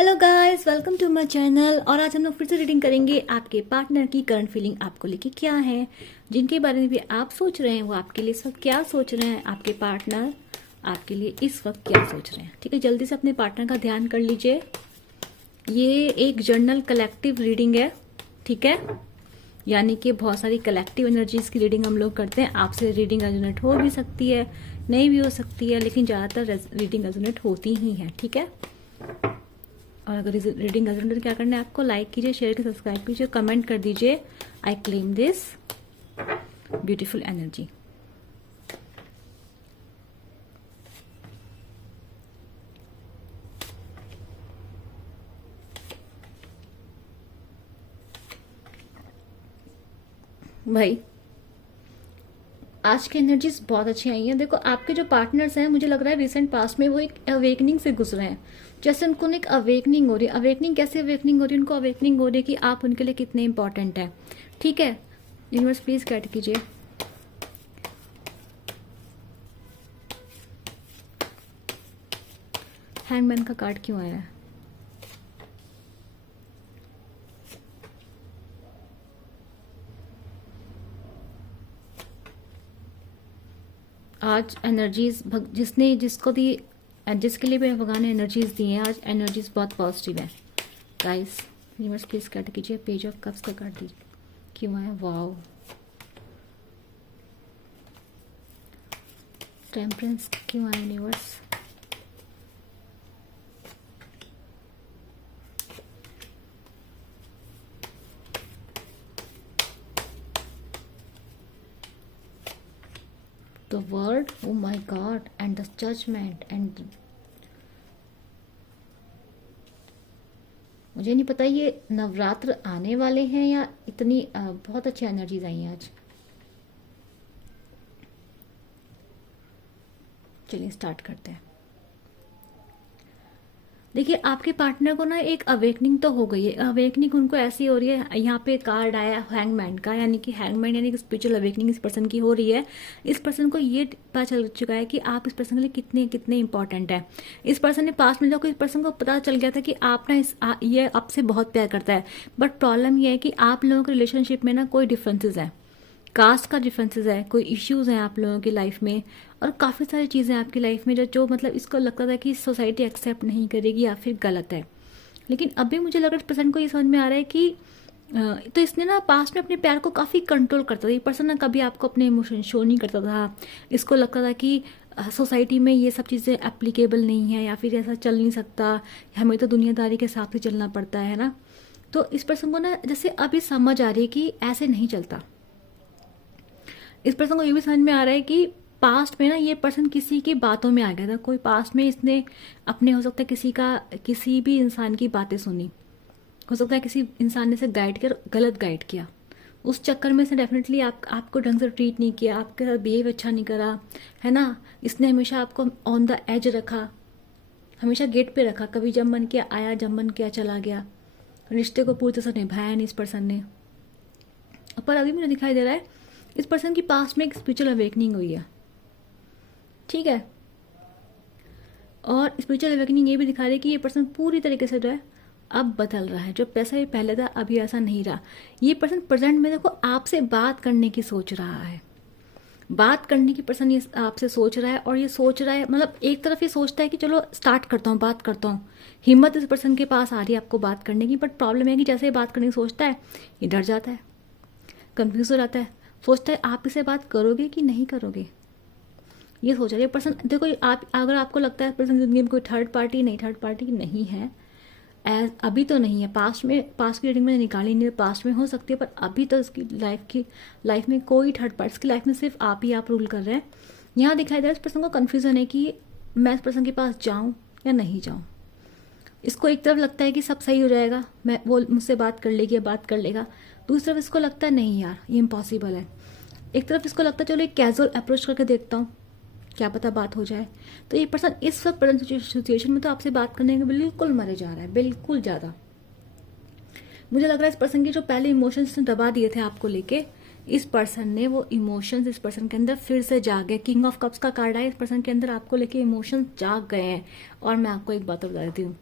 Hello guys, welcome to my channel. और आज हम लोग फिर से रीडिंग करेंगे आपके पार्टनर की करंट फीलिंग आपको लेके क्या है, जिनके बारे में भी आप सोच रहे हैं वो आपके लिए इस वक्त क्या सोच रहे हैं, आपके पार्टनर आपके लिए इस वक्त क्या सोच रहे हैं। ठीक है, जल्दी से अपने पार्टनर का ध्यान कर लीजिए। ये एक जर्नल कलेक्टिव रीडिंग है, ठीक है, यानी कि बहुत सारी कलेक्टिव एनर्जीज की रीडिंग हम लोग करते हैं। आपसे रीडिंग रेजोनेट हो भी सकती है, नहीं भी हो सकती है, लेकिन ज़्यादातर रीडिंग रेजोनेट होती ही है। ठीक है, और अगर रीडिंग रेजोनेट तो क्या करना है आपको, लाइक कीजिए, शेयर कीजिए, सब्सक्राइब कीजिए, कमेंट कर दीजिए। I claim this beautiful energy. भाई आज की एनर्जीज बहुत अच्छी आई हैं। देखो, आपके जो पार्टनर्स हैं, मुझे लग रहा है रिसेंट पास्ट में वो एक अवेकनिंग से गुजरे हैं। जैसे उनको एक अवेकनिंग हो रही है। अवेकनिंग कैसे अवेकनिंग हो रही है? उनको अवेकनिंग हो रही है कि आप उनके लिए कितने इंपॉर्टेंट हैं। ठीक है, यूनिवर्स प्लीज गाइड कीजिए। हैंगमैन का कार्ड क्यों आया है? आज एनर्जीज जिसने जिसको भी जिसके लिए भी भगवान ने एनर्जीज दी हैं, आज एनर्जीज बहुत पॉजिटिव है। गाइस यूनिवर्स प्लीज गाइड कीजिए। पेज ऑफ कप्स का कार्ड दीजिए, क्यों आया? वाओ, टेम्परेंस क्यों आया universe? The word, oh my God, and the judgment and मुझे नहीं पता ये नवरात्र आने वाले हैं या इतनी बहुत अच्छी एनर्जीज आई हैं आज। चलिए स्टार्ट करते हैं। देखिए, आपके पार्टनर को ना एक अवेकनिंग तो हो गई है। अवेकनिंग उनको ऐसी हो रही है, यहाँ पे कार्ड आया हैंगमैन का, यानी कि हैंगमैन यानी कि स्पिरिचुअल अवेकनिंग इस पर्सन की हो रही है। इस पर्सन को ये पता चल चुका है कि आप इस पर्सन के लिए कितने कितने इंपॉर्टेंट है। इस पर्सन ने पास में जाकर इस पर्सन को पता चल गया था कि आप ना ये आपसे बहुत प्यार करता है। बट प्रॉब्लम ये है कि आप लोगों के रिलेशनशिप में ना कोई डिफरेंसेस है, कास्ट का डिफरेंसेस है, कोई इश्यूज हैं आप लोगों की लाइफ में, और काफ़ी सारी चीज़ें आपकी लाइफ में जो मतलब इसको लगता था कि सोसाइटी एक्सेप्ट नहीं करेगी या फिर गलत है। लेकिन अभी मुझे लग रहा है इस पर्सन को ये समझ में आ रहा है कि तो इसने ना पास्ट में अपने प्यार को काफ़ी कंट्रोल करता था। ये पर्सन ना कभी आपको अपने इमोशन शो नहीं करता था। इसको लगता था कि सोसाइटी में ये सब चीज़ें एप्लीकेबल नहीं है, या फिर ऐसा चल नहीं सकता, हमें तो दुनियादारी के हिसाब से चलना पड़ता है ना। तो इस पर्सन को ना जैसे अभी समझ आ रही है कि ऐसे नहीं चलता। इस पर्सन को ये भी समझ में आ रहा है कि पास्ट में ना ये पर्सन किसी की बातों में आ गया था। कोई पास्ट में इसने अपने, हो सकता है किसी भी इंसान की बातें सुनी, हो सकता है किसी इंसान ने इसे गाइड कर गलत गाइड किया। उस चक्कर में इसने डेफिनेटली आपको ढंग से ट्रीट नहीं किया, आपके साथ बिहेव अच्छा नहीं करा, है ना। इसने हमेशा आपको ऑन द एज रखा, हमेशा गेट पे रखा। कभी जब मन किया आया, जब मन किया चला गया। रिश्ते को पूरी तरह से निभाया नहीं इस पर्सन ने। पर अभी मुझे दिखाई दे रहा है इस पर्सन की पास्ट में एक स्पिरिचुअल अवेकनिंग हुई है। ठीक है, और स्पिरिचुअल अवेकनिंग ये भी दिखा रही है कि ये पर्सन पूरी तरीके से जो है अब बदल रहा है। जो पैसा ये पहले था अभी ऐसा नहीं रहा। ये पर्सन प्रेजेंट में देखो आपसे बात करने की सोच रहा है, बात करने की पर्सन ये आपसे सोच रहा है। और ये सोच रहा है, मतलब एक तरफ ये सोचता है कि चलो स्टार्ट करता हूँ, बात करता हूँ। हिम्मत इस पर्सन के पास आ रही है आपको बात करने की। बट प्रॉब्लम है कि जैसे ये बात करने की सोचता है, ये डर जाता है, कंफ्यूज हो जाता है, सोचता है आप इसे बात करोगे कि नहीं करोगे। ये सोच रही है पर्सन। देखो, आप अगर आपको लगता है पर्सन जिंदगी में कोई थर्ड पार्टी नहीं है, अभी तो नहीं है। पास्ट की रीडिंग में निकाली नहीं, पास्ट में हो सकती है, पर अभी तो इसकी लाइफ में कोई थर्ड पार्टी, इसकी लाइफ में सिर्फ आप ही आप रूल कर रहे हैं। यहाँ दिखाई दे रहा है इस पर्सन को कन्फ्यूजन है कि मैं इस पर्सन के पास जाऊँ या नहीं जाऊँ। इसको एक तरफ लगता है कि सब सही हो जाएगा, वो मुझसे बात कर लेगी या बात कर लेगा। दूसरी तरफ इसको लगता है नहीं यार, ये इम्पॉसिबल है। एक तरफ इसको लगता है चलो एक कैजुअल अप्रोच करके देखता हूँ, क्या पता बात हो जाए। तो ये पर्सन इस वक्त प्रेजेंट सिचुएशन में तो आपसे बात करने के बिल्कुल मरे जा रहा है, बिल्कुल ज़्यादा। मुझे लग रहा है इस पर्सन की जो पहले इमोशंस ने दबा दिए थे आपको लेके, इस पर्सन ने वो इमोशंस इस पर्सन के अंदर फिर से जाग गए। किंग ऑफ कप्स का कार्ड है, इस पर्सन के अंदर आपको लेके इमोशंस जाग गए हैं। और मैं आपको एक बात बता देती हूँ,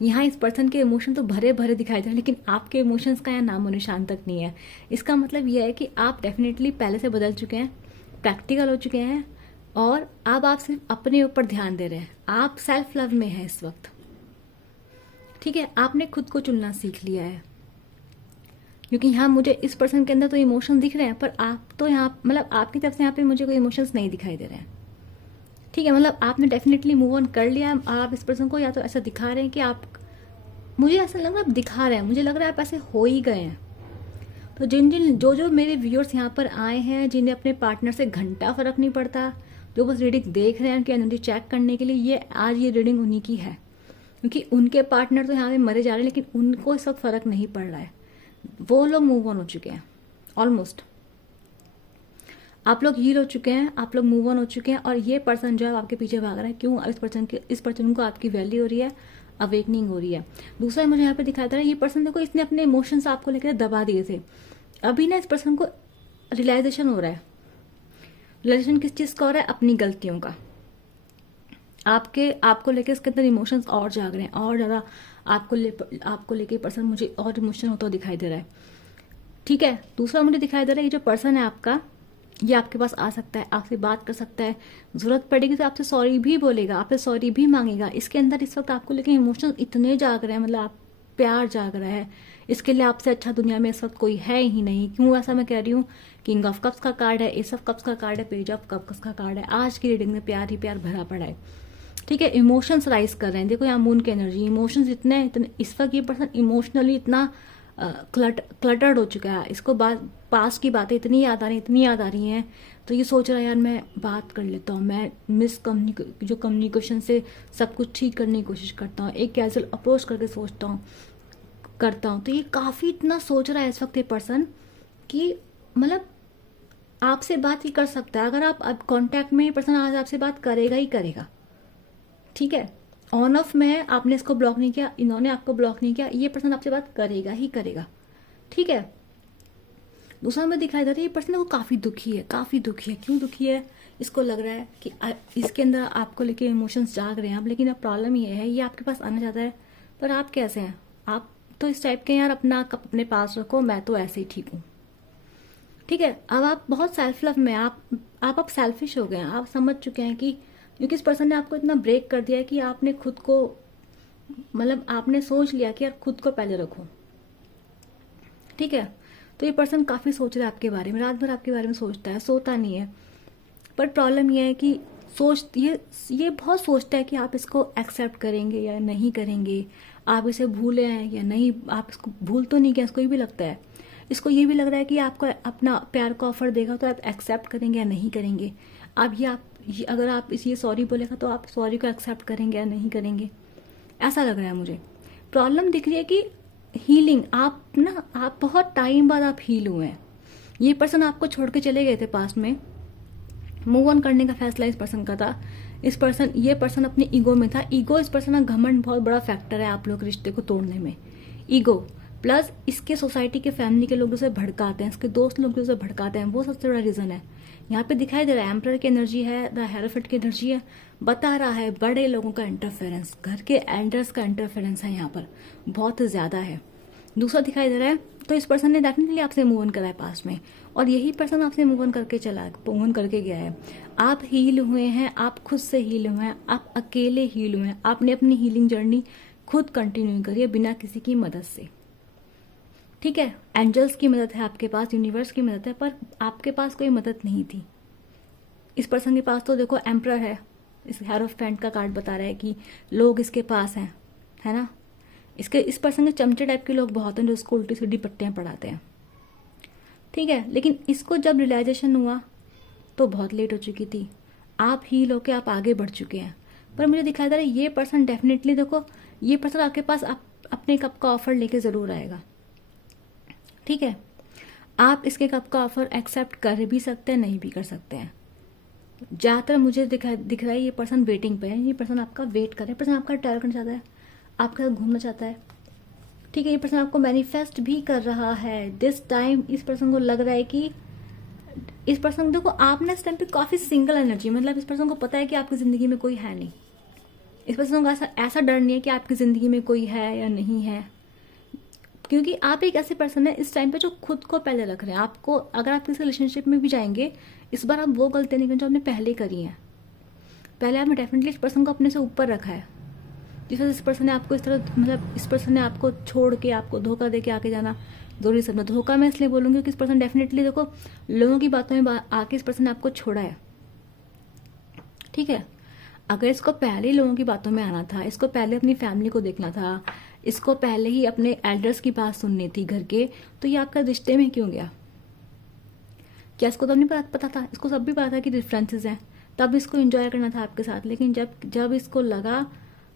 यहाँ इस पर्सन के इमोशन तो भरे भरे दिखाई दे रहे हैं, लेकिन आपके इमोशंस का यहाँ नामो निशान तक नहीं है। इसका मतलब यह है कि आप डेफिनेटली पहले से बदल चुके हैं, प्रैक्टिकल हो चुके हैं, और अब आप सिर्फ अपने ऊपर ध्यान दे रहे हैं। आप सेल्फ लव में हैं इस वक्त। ठीक है, आपने खुद को चुनना सीख लिया है, क्योंकि यहाँ मुझे इस पर्सन के अंदर तो इमोशन दिख रहे हैं, पर आप तो यहाँ मतलब आपकी तरफ से यहाँ पे मुझे कोई इमोशंस नहीं दिखाई दे रहे हैं। ठीक है, मतलब आपने डेफिनेटली मूव ऑन कर लिया है, और आप इस पर्सन को या तो ऐसा दिखा रहे हैं कि आप, मुझे ऐसा लग रहा है आप दिखा रहे हैं, मुझे लग रहा है आप ऐसे हो ही गए हैं। तो जो मेरे व्यूअर्स यहाँ पर आए हैं, जिन्हें अपने पार्टनर से घंटा फर्क नहीं पड़ता, जो बस रीडिंग देख रहे हैं उनकी एनर्जी चेक करने के लिए, ये आज ये रीडिंग उन्हीं की है, क्योंकि उनके पार्टनर तो यहाँ पे मरे जा रहे हैं, लेकिन उनको इस वक्त फर्क नहीं पड़ रहा है। वो लोग मूव ऑन हो चुके हैं ऑलमोस्ट। आप लोग हील हो चुके हैं, आप लोग मूव ऑन हो चुके हैं, और ये पर्सन जो है आपके पीछे भाग रहा है। क्यों? इस पर्सन को आपकी वैल्यू हो रही है, अवेकनिंग हो रही है। दूसरा मुझे यहाँ पे दिखाई दे रहा है, ये पर्सन देखो, इसने अपने इमोशंस आपको लेकर दबा दिए थे। अभी ना इस पर्सन को रियलाइजेशन हो रहा है। रियलाइजेशन किस चीज का हो रहा है? अपनी गलतियों का। आपको लेके इसके अंदर इमोशंस और जाग रहे हैं, और ज्यादा आपको लेके पर्सन मुझे और इमोशनल होता दिखाई दे रहा है। ठीक है, दूसरा मुझे दिखाई दे रहा है, ये जो पर्सन है आपका, ये आपके पास आ सकता है, आपसे बात कर सकता है, जरूरत पड़ेगी तो आपसे सॉरी भी बोलेगा, आपसे सॉरी भी मांगेगा। इसके अंदर इस वक्त आपको लेके इमोशंस इतने जाग रहे हैं, मतलब आप प्यार जाग रहा है। इसके लिए आपसे अच्छा दुनिया में इस वक्त कोई है ही नहीं। क्यों ऐसा मैं कह रही हूँ? किंग ऑफ कप्स का कार्ड है, एस ऑफ कप्स का कार्ड है, पेज ऑफ कप्स का कार्ड है। आज की रीडिंग में प्यार ही प्यार भरा पड़ा है। ठीक है, इमोशंस राइज कर रहे हैं। देखो यहाँ मून की एनर्जी, इमोशंस इतने इस वक्त ये पर्सन इमोशनली इतना क्लटर्ड हो चुका है। इसको पास की बातें इतनी याद आ रही हैं, तो ये सोच रहा है यार मैं बात कर लेता हूँ, मैं जो कम्युनिकेशन से सब कुछ ठीक करने की कोशिश करता हूँ, एक कैजुअल अप्रोच करके करता हूँ। तो ये काफी इतना सोच रहा है इस वक्त ये पर्सन कि मतलब आपसे बात ही कर सकता है। अगर आप अब कांटेक्ट में, ये पर्सन आज आपसे बात करेगा ही करेगा। ठीक है, ऑन ऑफ में है, आपने इसको ब्लॉक नहीं किया, इन्होंने आपको ब्लॉक नहीं किया, ये पर्सन आपसे बात करेगा ही करेगा। ठीक है, दूसरा में दिखाई दे रहा है, ये पर्सन वो काफी दुखी है, काफी दुखी है। क्यों दुखी है? इसको लग रहा है कि इसके अंदर आपको लेके इमोशंस जाग रहे हैं अब, लेकिन अब प्रॉब्लम ये है, ये आपके पास आना चाहता है, पर आप कैसे हैं? आप तो इस टाइप के यार, अपना कप अपने पास रखो, मैं तो ऐसे ही ठीक हूँ। ठीक है, अब आप बहुत सेल्फ लव में, आप सेल्फिश हो गए हैं। आप समझ चुके हैं कि क्योंकि इस पर्सन ने आपको इतना ब्रेक कर दिया है कि आपने खुद को, मतलब आपने सोच लिया कि यार खुद को पहले रखो। ठीक है, तो ये पर्सन काफी सोच रहा है आपके बारे में, रात भर आपके बारे में सोचता है, सोता नहीं है। पर प्रॉब्लम यह है कि ये बहुत सोचता है कि आप इसको एक्सेप्ट करेंगे या नहीं करेंगे, आप इसे भूले हैं या नहीं। आप इसको भूल तो नहीं गया, इसको ये भी लगता है, इसको ये भी लग रहा है कि आपको अपना प्यार का ऑफर देगा तो आप एक्सेप्ट करेंगे या नहीं करेंगे। अगर आप ये सॉरी बोलेगा तो आप सॉरी को एक्सेप्ट करेंगे या नहीं करेंगे, ऐसा लग रहा है मुझे। प्रॉब्लम दिख रही है कि हीलिंग, आप बहुत टाइम बाद आप हील हुए हैं। ये पर्सन आपको छोड़ के चले गए थे पास्ट में, मूव ऑन करने का फैसला इस पर्सन का था। ये पर्सन अपने ईगो में था। ईगो इस पर्सन का घमंड बहुत बड़ा फैक्टर है आप लोग रिश्ते को तोड़ने में। ईगो प्लस इसके सोसाइटी के फैमिली के लोग उसे भड़काते हैं, इसके दोस्त लोग उसे भड़काते हैं, वो सबसे बड़ा रीजन है। यहाँ पे दिखाई दे रहा है एम्परर की एनर्जी है, द हेरोफेट की एनर्जी है, बता रहा है बड़े लोगों का इंटरफेरेंस, घर के एल्डर्स का इंटरफेरेंस है यहाँ पर बहुत ज्यादा है। दूसरा दिखाई दे रहा है, तो इस पर्सन ने डेफिनेटली आपसे मूव ऑन करा है पास्ट में, और यही पर्सन आपसे मूव ऑन करके गया है। आप हील हुए हैं, आप खुद से हील हुए हैं, आप अकेले हील हुए हैं। आपने अपनी हीलिंग जर्नी खुद कंटिन्यू करी है बिना किसी की मदद से। ठीक है, एंजल्स की मदद है आपके पास, यूनिवर्स की मदद है, पर आपके पास कोई मदद नहीं थी। इस पर्सन के पास तो देखो एम्परर है, इस हेरोफेंट का कार्ड बता रहा है कि लोग इसके पास हैं, है ना। इस पर्सन के चमचे टाइप के लोग बहुत हैं जो इसको उल्टी सीधी पट्टियां पढ़ाते हैं। ठीक है, लेकिन इसको जब रियलाइजेशन हुआ तो बहुत लेट हो चुकी थी। आप हील होके आप आगे बढ़ चुके हैं। पर मुझे दिखाई दे रहा है ये पर्सन डेफिनेटली, देखो ये पर्सन आपके पास अपने कप का ऑफर लेके जरूर आएगा। ठीक है, आप इसके कप का ऑफर एक्सेप्ट कर भी सकते हैं, नहीं भी कर सकते हैं। ज्यादातर मुझे दिख रहा है ये पर्सन वेटिंग पे है, ये पर्सन आपका वेट कर रहा है, पर्सन आपका ट्रैवल करना चाहता है, आपके साथ घूमना चाहता है। ठीक है, ये पर्सन आपको मैनिफेस्ट भी कर रहा है। दिस टाइम इस पर्सन को लग रहा है कि इस पर्सन, देखो आपने इस टाइम पे काफी सिंगल एनर्जी, मतलब इस पर्सन को पता है कि आपकी जिंदगी में कोई है नहीं। इस पर्सन को ऐसा ऐसा डर नहीं है कि आपकी ज़िंदगी में कोई है या नहीं है, क्योंकि आप एक ऐसे पर्सन है इस टाइम पे जो खुद को पहले रख रहे हैं। आपको अगर आप किसी रिलेशनशिप में भी जाएंगे, इस बार आप वो गलतियाँ नहीं करें जो आपने पहले करी हैं। पहले आपने डेफिनेटली इस पर्सन को अपने से ऊपर रखा है, जिस वजह से इस पर्सन ने आपको इस तरह, मतलब इस पर्सन ने आपको छोड़ के, आपको धोखा दे के आके जाना जरूरी समझा। धोखा मैं इसलिए बोलूँगी कि इस पर्सन डेफिनेटली, देखो, लोगों की बातों में आके इस पर्सन ने आपको छोड़ा है, ठीक है। अगर इसको पहले ही लोगों की बातों में आना था, इसको पहले अपनी फैमिली को देखना था, इसको पहले ही अपने एल्डर्स की बात सुननी थी घर के, तो ये आपका रिश्ते में क्यों गया? क्या इसको तब नहीं पता था? इसको सब भी पता था कि डिफरेंसेस हैं, तब इसको एंजॉय करना था आपके साथ। लेकिन जब जब इसको लगा,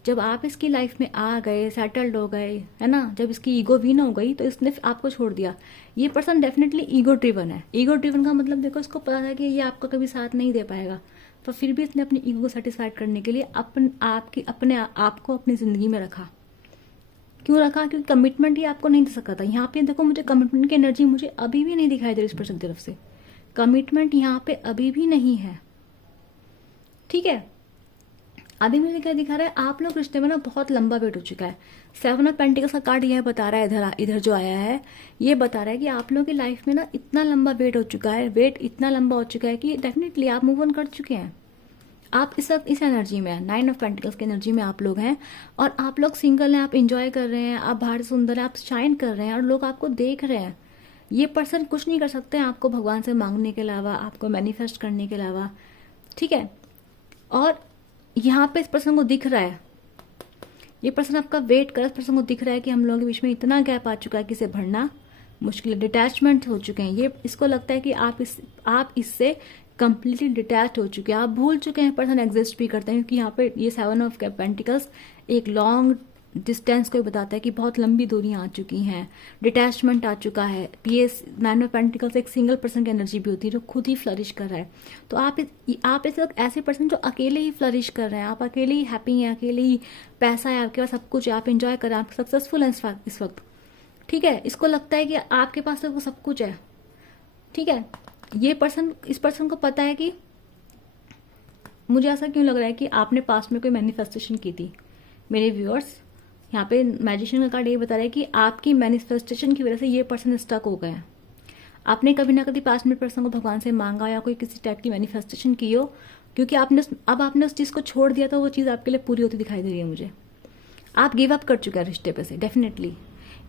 जब आप इसकी लाइफ में आ गए, सेटल्ड हो गए, है ना, जब इसकी ईगो वीन हो गई, तो इसने आपको छोड़ दिया। ये पर्सन डेफिनेटली ईगो ड्रिवन है। ईगो ड्रिवन का मतलब, देखो, इसको पता था कि ये आपका कभी साथ नहीं दे पाएगा, पर फिर भी इसने अपनी ईगो को सेटिस्फाइड करने के लिए अपने आप को अपनी जिंदगी में रखा। क्यों रखा? क्योंकि कमिटमेंट ही आपको नहीं दे सका था। यहाँ पे देखो, मुझे कमिटमेंट की एनर्जी मुझे अभी भी नहीं दिखाई दे रही इस पर्सन की तरफ से। कमिटमेंट यहाँ पे अभी भी नहीं है, ठीक है। अभी मुझे क्या दिखा रहा है, आप लोग रिश्ते में ना बहुत लंबा वेट हो चुका है। 7 ऑफ पेंटिकल्स का कार्ड यह बता रहा है, इधर जो आया है, ये बता रहा है कि आप लोगों की लाइफ में ना इतना लंबा वेट हो चुका है, वेट इतना लंबा हो चुका है कि डेफिनेटली आप मूव ऑन कर चुके हैं। आप इस वक्त इस एनर्जी में हैं, 9 ऑफ पेंटिकल्स की एनर्जी में आप लोग हैं, और आप लोग सिंगल हैं, आप इंजॉय कर रहे हैं, आप बाहर सुंदर हैं, आप शाइन कर रहे हैं, और लोग आपको देख रहे हैं। ये पर्सन कुछ नहीं कर सकते हैं आपको भगवान से मांगने के अलावा, आपको मैनिफेस्ट करने के अलावा, ठीक है। और यहाँ पे इस पर्सन को दिख रहा है, ये पर्सन आपका वेट कर, इस पर्सन को दिख रहा है कि हम लोगों के बीच में इतना गैप आ चुका है कि इसे भरना मुश्किल है, डिटैचमेंट हो चुके हैं। ये इसको लगता है कि आप इससे कंप्लीटली डिटैच हो चुके हैं, आप भूल चुके हैं पर्सन एग्जिस्ट भी करते हैं, क्योंकि यहाँ पे ये 7 ऑफ पेंटिकल्स एक लॉन्ग डिस्टेंस को बताता है कि बहुत लंबी दूरियां आ चुकी हैं, डिटैचमेंट आ चुका है। ये 9 ऑफ पेंटिकल्स एक सिंगल पर्सन की एनर्जी भी होती है जो खुद ही फ्लरिश कर रहा है। तो आप इस वक्त ऐसे पर्सन जो अकेले ही फ्लरिश कर रहे हैं, आप अकेले ही हैप्पी हैं, अकेले ही पैसा है आपके पास, सब कुछ है, आप इंजॉय कर रहे हैं, आप सक्सेसफुल हैं इस वक्त, ठीक है। इसको लगता है कि आपके पास तो वो सब कुछ है, ठीक है। इस पर्सन को पता है कि मुझे ऐसा क्यों लग रहा है कि आपने पास्ट में कोई मैनिफेस्टेशन की थी। मेरे व्यूअर्स, यहाँ पे मैजिशियन का कार्ड ये बता रहा है कि आपकी मैनिफेस्टेशन की वजह से ये पर्सन स्टक हो गए हैं। आपने कभी ना कभी पास्ट में पर्सन को भगवान से मांगा या कोई किसी टाइप की मैनिफेस्टेशन की हो, क्योंकि आपने उस चीज़ को छोड़ दिया, तो वो चीज़ आपके लिए पूरी होती दिखाई दे रही है मुझे। आप गिव अप कर चुके हैं रिश्ते पे से, डेफिनेटली।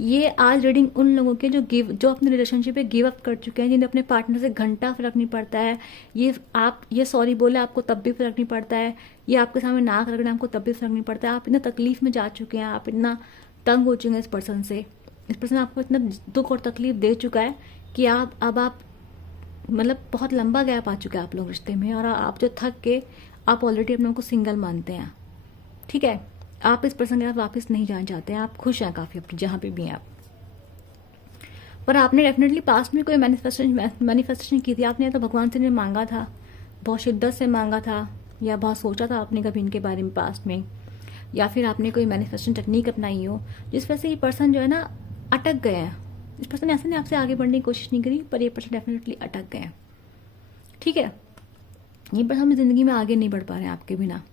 ये आज रीडिंग उन लोगों के जो अपने रिलेशनशिप पे गिव अप कर चुके हैं, जिन्हें अपने पार्टनर से घंटा फर्क नहीं पड़ता है। ये सॉरी बोले आपको तब भी फर्क नहीं पड़ता है, ये आपके सामने नाक रगड़े आपको तब भी फर्क नहीं पड़ता है। आप इतना तकलीफ में जा चुके हैं, आप इतना तंग हो चुके हैं इस पर्सन से। इस पर्सन आपको इतना दुख और तकलीफ दे चुका है कि आप मतलब बहुत लंबा गैप आ चुका है आप लोग रिश्ते में, और आप जो थक के आप ऑलरेडी अपने को सिंगल मानते हैं, ठीक है। आप इस पर्सन के साथ वापस नहीं जाना चाहते हैं, आप खुश हैं काफ़ी अपनी जहाँ पे भी हैं आप। पर आपने डेफिनेटली पास्ट में कोई मैनिफेस्टेशन की थी, आपने या तो भगवान से ने मांगा था, बहुत शिद्दत से मांगा था, या बहुत सोचा था आपने कभी इनके बारे में पास्ट में, या फिर आपने कोई मैनिफेस्टेशन टेक्निक अपनाई हो, जिस वजह से ये पर्सन जो है ना अटक गए हैं। इस पर्सन ने ऐसे नहीं आपसे आगे बढ़ने की कोशिश नहीं करी, पर ये पर्सन डेफिनेटली अटक गए हैं, ठीक है। ये पर्सन अपनी ज़िंदगी में आगे नहीं बढ़ पा रहे हैं आपके बिना।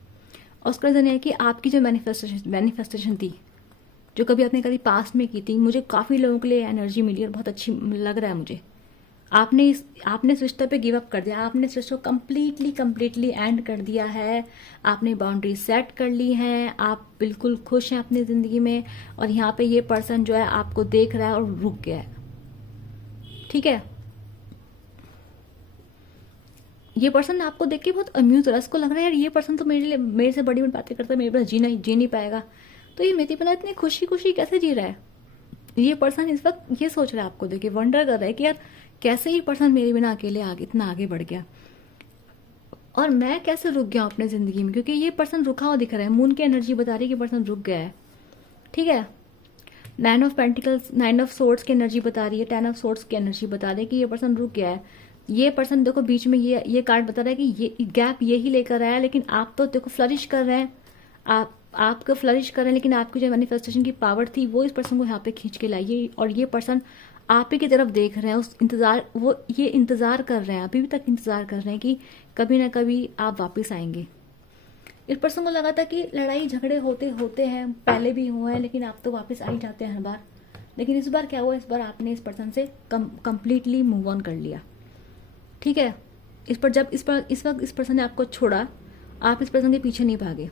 और उसका रीज़न है कि आपकी जो मैनिफेस्टेशन थी, जो कभी आपने कभी पास्ट में की थी, मुझे काफ़ी लोगों के लिए एनर्जी मिली और बहुत अच्छी लग रहा है मुझे। आपने इस रिश्ते पे गिव अप कर दिया, आपने इस रिश्ते को कम्प्लीटली एंड कर दिया है, आपने बाउंड्री सेट कर ली है, आप बिल्कुल खुश हैं अपनी ज़िंदगी में। और यहाँ पे ये पर्सन जो है आपको देख रहा है और रुक गया है, ठीक है। ये पर्सन आपको देख के बहुत अम्यूज हो रहा है, इसको लग रहा है यार ये पर्सन तो मेरे से बड़ी बातें करता है, मेरे पास जी नहीं पाएगा, तो ये मेरी पना इतनी खुशी कैसे जी रहा है। ये पर्सन इस वक्त ये सोच रहा है, आपको देख के वंडर कर रहा है कि यार कैसे ये पर्सन मेरे बिना अकेले इतना आगे बढ़ गया, और मैं कैसे रुक गया अपने जिंदगी में, क्योंकि ये पर्सन रुका हुआ दिख रहा है। मून की एनर्जी बता रही है कि पर्सन रुक गया है, ठीक है। 9 ऑफ पेंटिकल्स, 9 ऑफ सोर्ड्स की एनर्जी बता रही है, 10 ऑफ सोर्ड्स की एनर्जी बता रही है कि ये पर्सन रुक गया है। ये पर्सन देखो बीच में ये कार्ड बता रहा है कि ये गैप यही लेकर आया, लेकिन आप तो देखो फ्लरिश कर रहे हैं, आपको फ्लरिश कर रहे हैं, लेकिन आपकी जो मैनिफेस्टेशन की पावर थी वो इस पर्सन को यहाँ पे खींच के लाई, और ये पर्सन आप ही की तरफ देख रहे हैं, ये इंतजार कर रहे हैं, अभी भी तक इंतजार कर रहे हैं कि कभी ना कभी आप वापस आएंगे। इस पर्सन को लगा था कि लड़ाई झगड़े होते होते हैं, पहले भी हुए हैं, लेकिन आप तो वापस आ ही जाते हैं हर बार। लेकिन इस बार क्या हुआ, इस बार आपने इस पर्सन से कंप्लीटली मूव ऑन कर लिया। ठीक है, इस पर जब इस वक्त इस पर्सन ने आपको छोड़ा, आप इस पर्सन के पीछे नहीं भागे।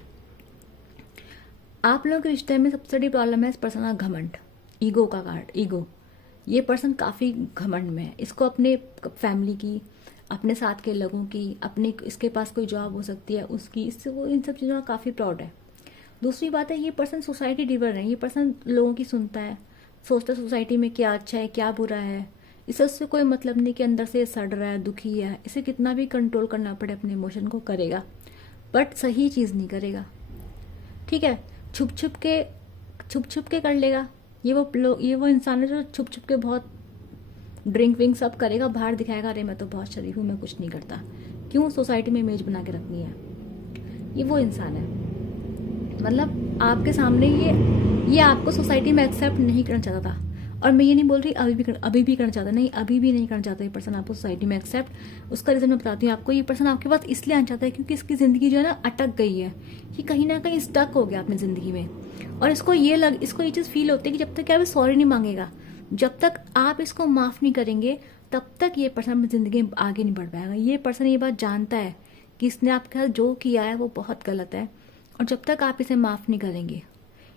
आप लोगों के रिश्ते में सबसे बड़ी प्रॉब्लम है इस पर्सन का घमंड, ईगो का कार्ड, ईगो। ये पर्सन काफ़ी घमंड में है, इसको अपने फैमिली की, अपने साथ के लोगों की, अपने, इसके पास कोई जॉब हो सकती है उसकी, इससे वो इन सब चीज़ों का काफ़ी प्राउड है। दूसरी बात है, ये पर्सन सोसाइटी डिवर है, ये पर्सन लोगों की सुनता है, सोचता है सोसाइटी में क्या अच्छा है क्या बुरा है, इसे उससे कोई मतलब नहीं कि अंदर से सड़ रहा है, दुखी है, इसे कितना भी कंट्रोल करना पड़े अपने इमोशन को करेगा, बट सही चीज़ नहीं करेगा। ठीक है, छुप छुप के कर लेगा। ये वो इंसान है जो छुप छुप के बहुत ड्रिंक विंक सब करेगा, बाहर दिखाएगा अरे मैं तो बहुत शरीफ हूँ, मैं कुछ नहीं करता। क्यों? सोसाइटी में इमेज बना के रखनी है। ये वो इंसान है, मतलब आपके सामने ये आपको सोसाइटी में एक्सेप्ट नहीं करना चाहता था। और मैं ये नहीं बोल रही अभी भी करना चाहता, नहीं, अभी भी नहीं करना चाहता ये पर्सन आपको सोसाइटी में एक्सेप्ट। उसका रीज़न मैं बताती हूँ आपको। ये पर्सन आपके पास इसलिए आना चाहता है क्योंकि इसकी ज़िंदगी जो है ना अटक गई है, ये कहीं ना कहीं स्टक हो गया अपनी ज़िंदगी में। और इसको ये चीज़ फील होती है कि जब तक क्या सॉरी नहीं मांगेगा, जब तक आप इसको माफ़ नहीं करेंगे, तब तक ये पर्सन अपनी ज़िंदगी में आगे नहीं बढ़ पाएगा। ये पर्सन ये बात जानता है कि इसने आपके साथ जो किया है वो बहुत गलत है, और जब तक आप इसे माफ़ नहीं करेंगे,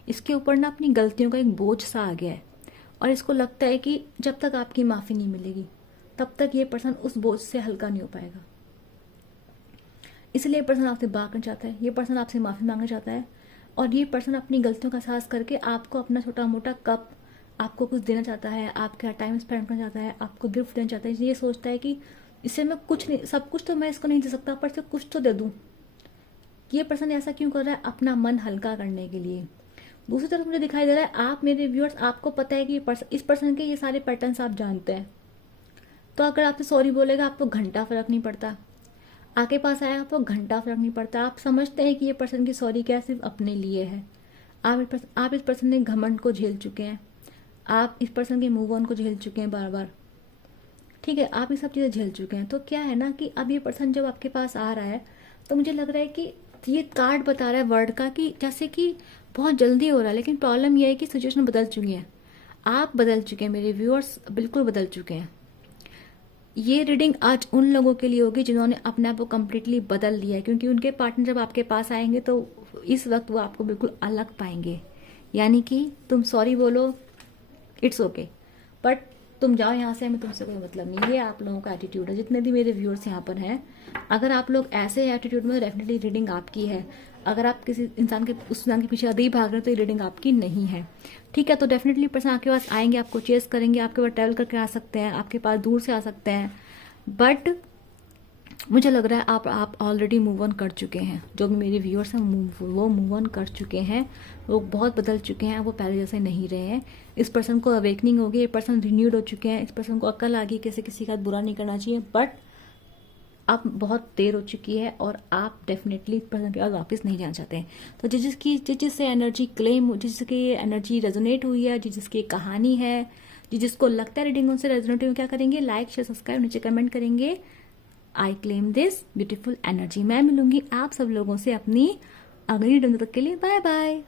इसके ऊपर ना अपनी गलतियों का एक बोझ सा आ गया है, और इसको लगता है कि जब तक आपकी माफ़ी नहीं मिलेगी तब तक ये पर्सन उस बोझ से हल्का नहीं हो पाएगा। इसलिए ये पर्सन आपसे बात करना चाहता है, ये पर्सन आपसे माफ़ी मांगना चाहता है, और ये पर्सन अपनी गलतियों का एहसास करके आपको अपना छोटा मोटा कप, आपको कुछ देना चाहता है, आपका टाइम स्पेंड करना चाहता है, आपको गिफ्ट देना चाहता है। ये सोचता है कि इससे मैं कुछ नहीं, सब कुछ तो मैं इसको नहीं दे सकता, पर इसे कुछ तो दे दूँ। ये पर्सन ऐसा क्यों कर रहा है? अपना मन हल्का करने के लिए। दूसरी तरफ मुझे दिखाई दे रहा है, आप मेरे व्यूअर्स, आपको पता है कि इस पर्सन के ये सारे पैटर्न्स आप जानते हैं, तो अगर आपसे सॉरी बोलेगा आपको घंटा फर्क नहीं पड़ता, आपके पास आया आपको घंटा फर्क नहीं पड़ता। आप समझते हैं कि ये पर्सन की सॉरी क्या सिर्फ अपने लिए है। आप इस पर्सन ने घमंड को झेल चुके हैं, आप इस पर्सन के मूव ऑन को झेल चुके हैं बार बार। ठीक है, आप ये सब चीज़ें झेल चुके हैं। तो क्या है ना कि अब ये पर्सन जब आपके पास आ रहा है, तो मुझे लग रहा है कि ये कार्ड बता रहा है वर्ड का कि जैसे कि बहुत जल्दी हो रहा है, लेकिन प्रॉब्लम यह है कि सिचुएशन बदल चुकी है, आप बदल चुके हैं, मेरे व्यूअर्स बिल्कुल बदल चुके हैं। ये रीडिंग आज उन लोगों के लिए होगी जिन्होंने अपने आप को कम्प्लीटली बदल लिया है, क्योंकि उनके पार्टनर जब आपके पास आएंगे तो इस वक्त वो आपको बिल्कुल अलग पाएंगे। यानी कि तुम सॉरी बोलो, इट्स ओके, बट तुम जाओ यहाँ से, हमें तुमसे कोई मतलब नहीं। ये आप लोगों का एटीट्यूड है, जितने भी मेरे व्यूअर्स यहाँ पर हैं। अगर आप लोग ऐसे एटीट्यूड में, डेफिनेटली रीडिंग आपकी है। अगर आप किसी इंसान के, उस इंसान के पीछे अधिक भाग रहे हो, तो ये रीडिंग आपकी नहीं है। ठीक है, तो डेफिनेटली पर्सन आपके पास आएंगे, आपको चेस करेंगे, आपके पास ट्रैवल करके आ सकते हैं, आपके पास दूर से आ सकते हैं, बट मुझे लग रहा है आप ऑलरेडी मूव ऑन कर चुके हैं। जो भी मेरे व्यूअर्स हैं वो मूव ऑन कर चुके हैं, वो बहुत बदल चुके हैं, वो पहले जैसे नहीं रहे हैं। इस पर्सन को अवेकनिंग होगी, ये पर्सन रिन्यूड हो चुके हैं, इस पर्सन को अक्ल आ गई किसी का बुरा नहीं करना चाहिए, बट अब बहुत देर हो चुकी है और आप डेफिनेटली इस पर्सन के पास वापस नहीं जाना चाहते हैं। तो जिससे एनर्जी क्लेम, जिसकी एनर्जी रेजोनेट हुई है, जिसकी कहानी है, जिसको लगता है रीडिंग उनसे रेजोनेट हुई, क्या करेंगे? लाइक शेयर सब्सक्राइब, नीचे कमेंट करेंगे, I claim this beautiful energy. मैं मिलूंगी आप सब लोगों से अपनी अगली रीडिंग तक के लिए। Bye bye.